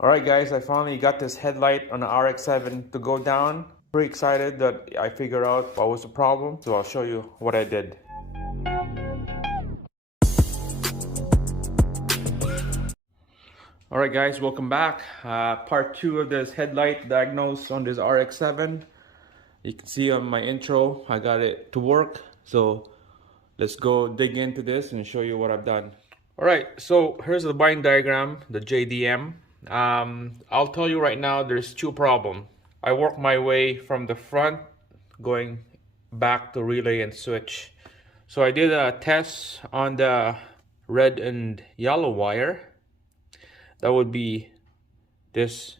Alright guys, I finally got this headlight on the RX-7 to go down. Pretty excited that I figured out what was the problem, so I'll show you what I did. Alright guys, welcome back. Part 2 of this headlight diagnose on this RX-7. You can see on my intro, I got it to work. So let's go dig into this and show you what I've done. Alright, so here's the wiring diagram, the JDM. I'll tell you right now, there's two problems. I work my way from the front going back to relay and switch. So I did a test on the red and yellow wire. That would be this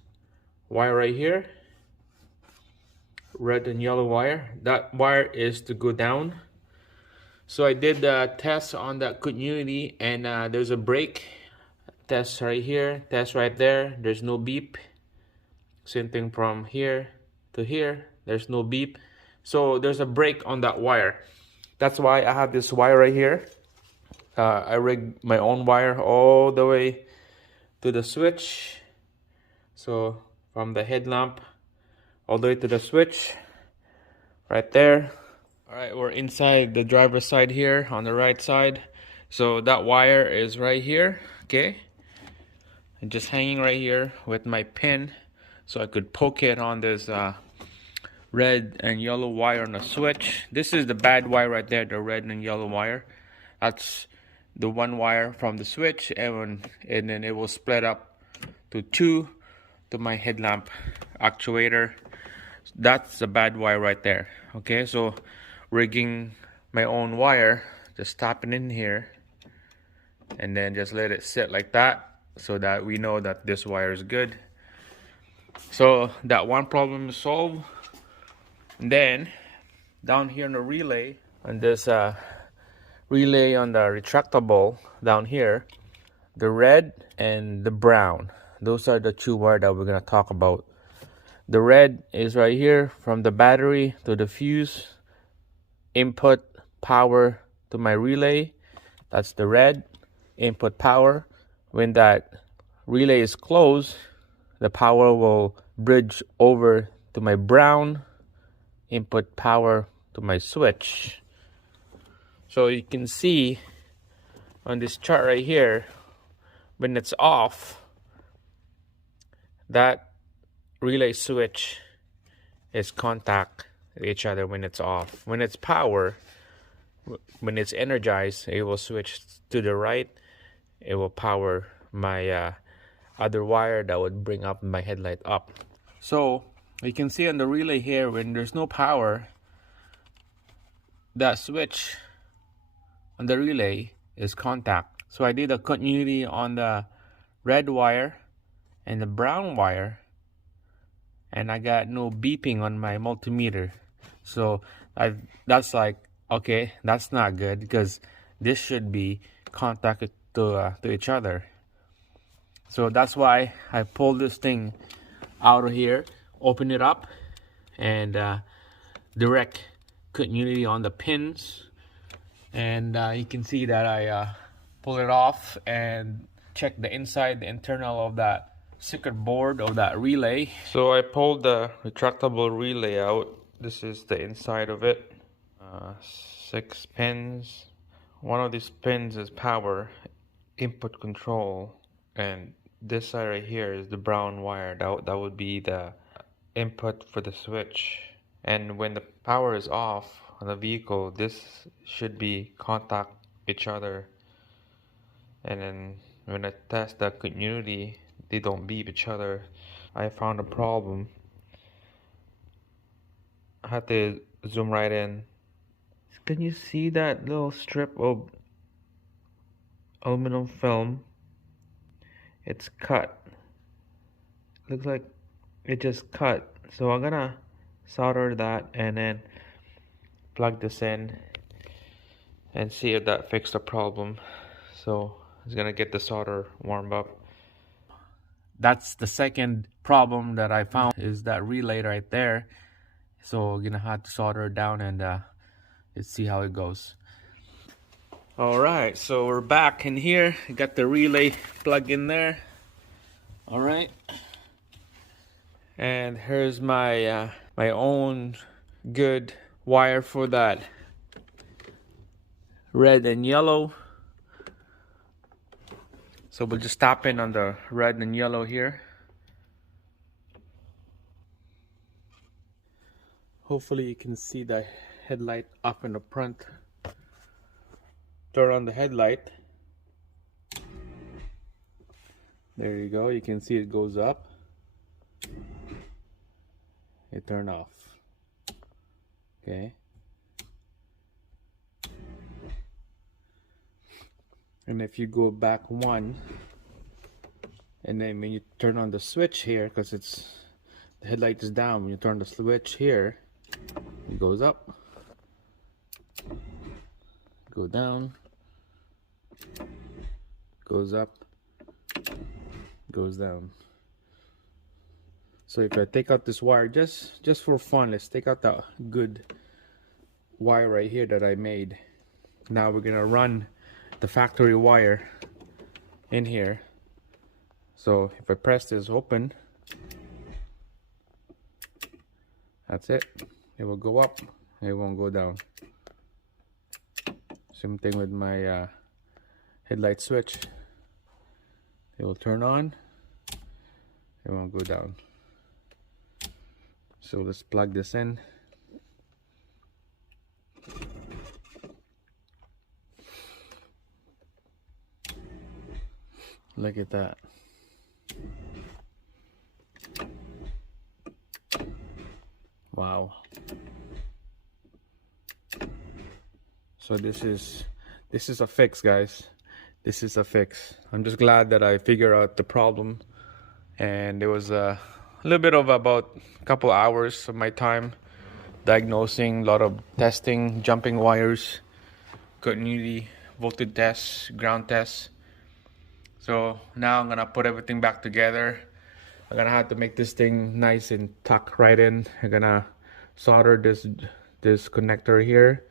wire right here, red and yellow wire. That wire is to go down. So I did the test on that continuity, and there's a break. Test right here, test right there, there's no beep. Same thing from here to here, there's no beep. So there's a break on that wire. That's why I have this wire right here. I rigged my own wire all the way to the switch. So from the headlamp all the way to the switch, right there. Alright, we're inside the driver's side here on the right side. So that wire is right here, okay? And just hanging right here with my pin, so I could poke it on this red and yellow wire on the switch. This is the bad wire right there, the red and yellow wire. That's the one wire from the switch, and then it will split up to two to my headlamp actuator. That's the bad wire right there. Okay, so rigging my own wire, just tap it in here and then just let it sit like that, so that we know that this wire is good. So that one problem is solved. And then down here in the relay, on this relay on the retractable down here, the red and the brown, those are the two wires that we're going to talk about. The red is right here from the battery to the fuse, input power to my relay. That's the red input power. When that relay is closed, the power will bridge over to my brown input power to my switch. So you can see on this chart right here, when it's off, that relay switch is contact each other when it's off. When it's power, when it's energized, it will switch to the right. It will power my other wire that would bring up my headlight up. So you can see on the relay here, when there's no power, that switch on the relay is contact. So I did a continuity on the red wire and the brown wire, and I got no beeping on my multimeter. So that's like, okay, that's not good, because this should be contacted to each other. So that's why I pulled this thing out of here, open it up, and direct continuity on the pins. And you can see that I pull it off and check the inside, the internal of that circuit board of that relay. So I pulled the retractable relay out. This is the inside of it. 6 pins. One of these pins is power, input control, and this side right here is the brown wire. That would be the input for the switch. And when the power is off on the vehicle, this should be contact each other. And then when I test the continuity, they don't beep each other. I found a problem. I had to zoom right in. Can you see that little strip of aluminum film? It's cut. Looks like it just cut. So I'm gonna solder that and then plug this in and see if that fixed the problem. So I'm gonna get the solder warmed up. That's the second problem that I found, is that relay right there. So we're gonna have to solder it down and let's see how it goes. Alright, so we're back in here. Got the relay plug in there. Alright, And here's my my own good wire for that red and yellow. So we'll just tap in on the red and yellow here. Hopefully you can see the headlight up in the front. Turn on the headlight. There you go, you can see it goes up. It turned off. Okay. And if you go back one, and then when you turn on the switch here, because it's the headlight is down, when you turn the switch here, it goes up, go down, goes up, goes down. So if I take out this wire just for fun, let's take out the good wire right here that I made. Now we're gonna run the factory wire in here. So if I press this open, that's it. It will go up, it won't go down. Same thing with my headlight switch. It will turn on, it won't go down. So let's plug this in. Look at that. Wow. So this is a fix, guys. This is a fix. I'm just glad that I figured out the problem, and it was a little bit of about a couple hours of my time diagnosing, a lot of testing, jumping wires, continuity, voltage tests, ground tests. So now I'm gonna put everything back together. I'm gonna have to make this thing nice and tuck right in. I'm gonna solder this connector here,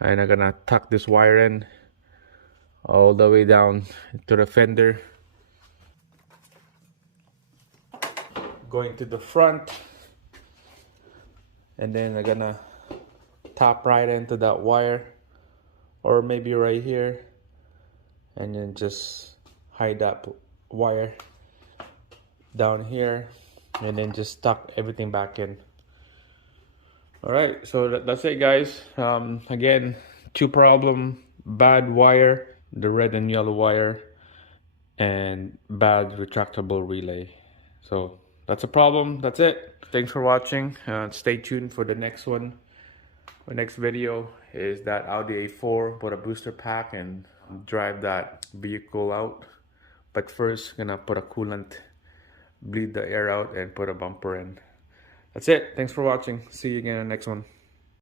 and I'm gonna tuck this wire in all the way down to the fender. Going to the front, and then I'm gonna tap right into that wire, or maybe right here, and then just hide that wire down here, and then just tuck everything back in. All right, so that's it, guys. Again, two problem: bad wire, the red and yellow wire, and bad retractable relay. So that's a problem. That's it. Thanks for watching. Stay tuned for the next one. The next video is that Audi A4, put a booster pack and drive that vehicle out. But first, gonna put a coolant, bleed the air out, and put a bumper in. That's it. Thanks for watching. See you again in the next one.